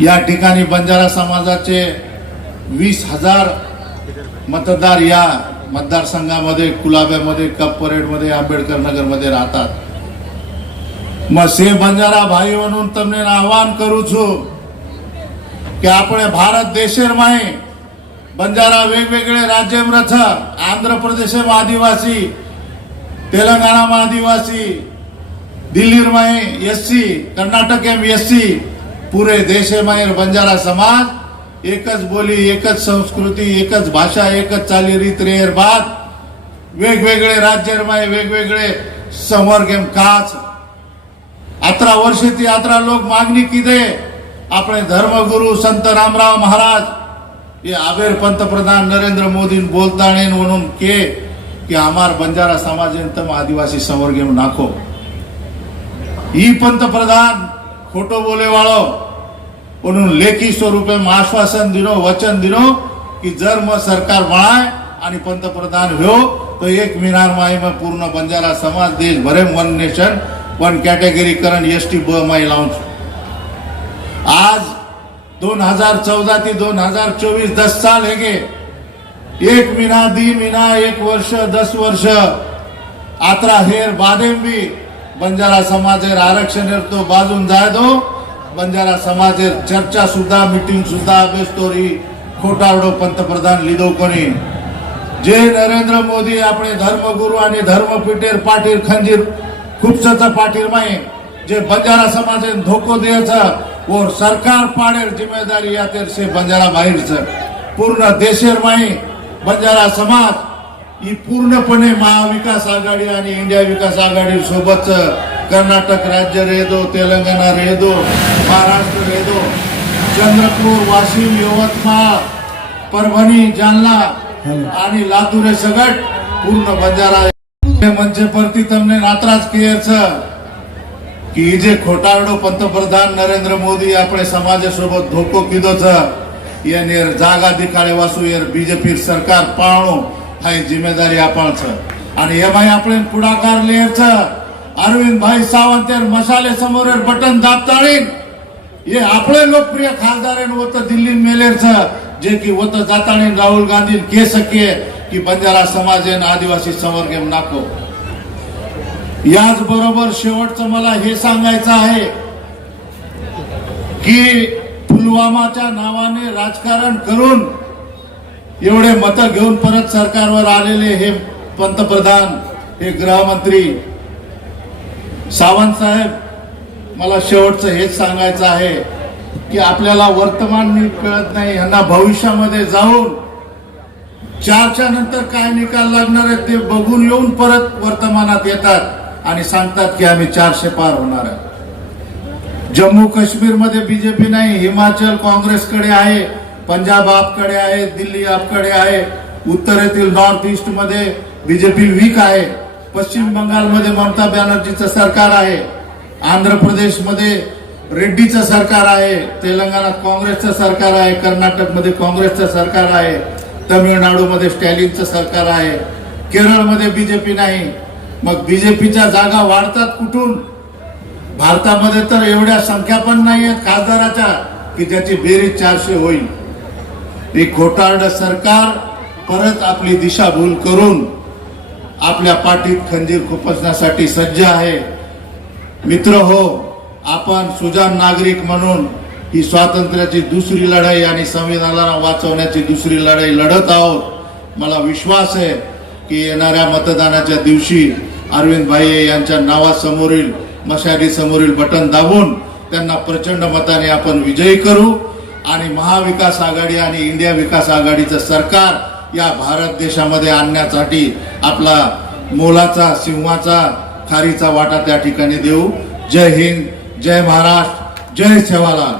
या ठिकाणी बंजारा समाजाचे वीस हजार मतदार या मतदारसंघामध्ये कुलाब्यामध्ये कप परेडमध्ये आंबेडकर नगरमध्ये राहतात. मग से बंजारा भाई म्हणून तमने आव्हान करू छू की आपण भारत देशेर माही बंजारा वेगवेगळे राज्य रथ आंध्र प्रदेश आदिवासी तेलंगणा आदिवासी दिल्ली माही S C Karnataka M S C पुरे देशेबाहेर बंजारा समाज एकच बोली एकच संस्कृती एकच भाषा एकच चाली रीत रेर बात. वेगवेगळे राज्यमाय वेगवेगळे संवर्गेम काच. अठरा वर्ष ती अठरा लोक मागणी किदे? आपले धर्मगुरु संत रामराव महाराज. हे आबेर पंतप्रधान नरेंद्र मोदी बोलताने म्हणून के की आमार बंजारा समाज तम आदिवासी संवर्गेम नाखो. ही पंतप्रधान खोटो बोले वाळो म्हणून लेखी स्वरूपे में आश्वासन दिनो वचन दिनो की जर मग सरकार बनाय आणि पंतप्रधान हो तो एक मिनार माई पूर्ण बंजारा समाज देश भरे वन नेशन वन कॅटेगरी करण एस टी ब माई लावून आज दोन हजार चौदा ते दोन हजार चोवीस दस साल हे गे एक मिना दी मिना एक वर्ष दस वर्ष. आत्रा हेर बादेम बी बंजारा समाजेर आरक्षण तो बाजून जाय दो. बंजारा समाजेर चर्चा सुद्धा मिटिंग सुद्धा बेस्तोरी खोटारडो पंतप्रधान लिदो कोणी. जे नरेंद्र मोदी आपले धर्मगुरु आणि धर्मपीठेर पाठीर खंजीर खुपसाचा पाठीर माई. जे बंजारा समाजेन धोको द्यायचा वो सरकार पाडेर जिम्मेदारी यातेर से बंजारा बाहेरचं. पूर्ण देशेर माई बंजारा समाज ही पूर्णपणे महाविकास आघाडी आणि इंडिया विकास आघाडी सोबत कर्नाटक राज्य रेदो तेलंगणा रेदो महाराष्ट्र रेदो चंद्रपूर वाशिम यवतमाळ परभणी जालना आणि लातूर हे सगळ पूर्ण बंजारा म्हणजे परती तमने नात्राज केयरच की जे खोटारडो पंतप्रधान नरेंद्र मोदी आपल्या समाजासोबत धोको किदोच यांनी जागा दिखाळे वासू येर बीजेपी सरकार पाळणो ही जिम्मेदारी आपणचं. आणि हे भाई आपले पुढाकार लिहायच अरविंद भाई सावंत मसाले समोर बटन दाबताळीन. हे आपले लोकप्रिय खासदार होत दिल्ली मेलेरच जे की होत जाताने राहुल गांधी के सके की बंजारा समाज आहे आदिवासी समोर घेऊन नको. याच बरोबर शेवटचं मला हे सांगायचं आहे की पुलवामाच्या नावाने राजकारण करून एवढे मतं घेऊन परत सरकारवर आलेले हे पंतप्रधान हे गृहमंत्री सावंत साहेब मला शेवटचं हेच सांगायचं आहे की आपल्याला वर्तमान नीट कळत नाही यांना भविष्यामध्ये जाऊन चारच्या नंतर काय निकाल लागणार आहे ते बघून येऊन परत वर्तमानात येतात आणि सांगतात की आम्ही चारशे पार होणार आहे. जम्मू काश्मीरमध्ये बीजेपी नाही हिमाचल काँग्रेसकडे आहे. पंजाब आपकडे आहे दिल्ली आपकडे आहे उत्तरेतील नॉर्थ ईस्टमध्ये बीजेपी वीक आहे पश्चिम बंगालमध्ये ममता बॅनर्जीचं सरकार आहे आंध्र प्रदेशमध्ये रेड्डीचं सरकार आहे तेलंगणात काँग्रेसचं सरकार आहे कर्नाटकमध्ये काँग्रेसचं सरकार आहे तमिळनाडूमध्ये स्टॅलिनचं सरकार आहे केरळमध्ये बीजेपी नाही. मग बीजेपीच्या जागा वाढतात कुठून? भारतामध्ये तर एवढ्या संख्या पण नाही आहेत खासदाराच्या की ज्याची बेरीज चारशे होईल. हे खोटारड सरकार परत आपली दिशाभूल करून आपल्या पाठीत खंजीर खुपसण्यासाठी सज्ज आहे. मित्र हो आपण सुजान नागरिक म्हणून ही स्वातंत्र्याची दुसरी लढाई आणि संविधानाला वाचवण्याची दुसरी लढाई लढत आहोत. मला विश्वास आहे की येणाऱ्या मतदानाच्या दिवशी अरविंद भाई यांच्या नावासमोरील मशालीसमोरील बटन दाबून त्यांना प्रचंड मताने आपण विजयी करू. आणि महाविकास आघाडी आणि इंडिया विकास आघाडीचं सरकार या भारत देशामध्ये आणण्यासाठी आपला मोलाचा सिंहाचा खारीचा वाटा त्या ठिकाणी देऊ. जय हिंद जय महाराष्ट्र जय सेवालाल.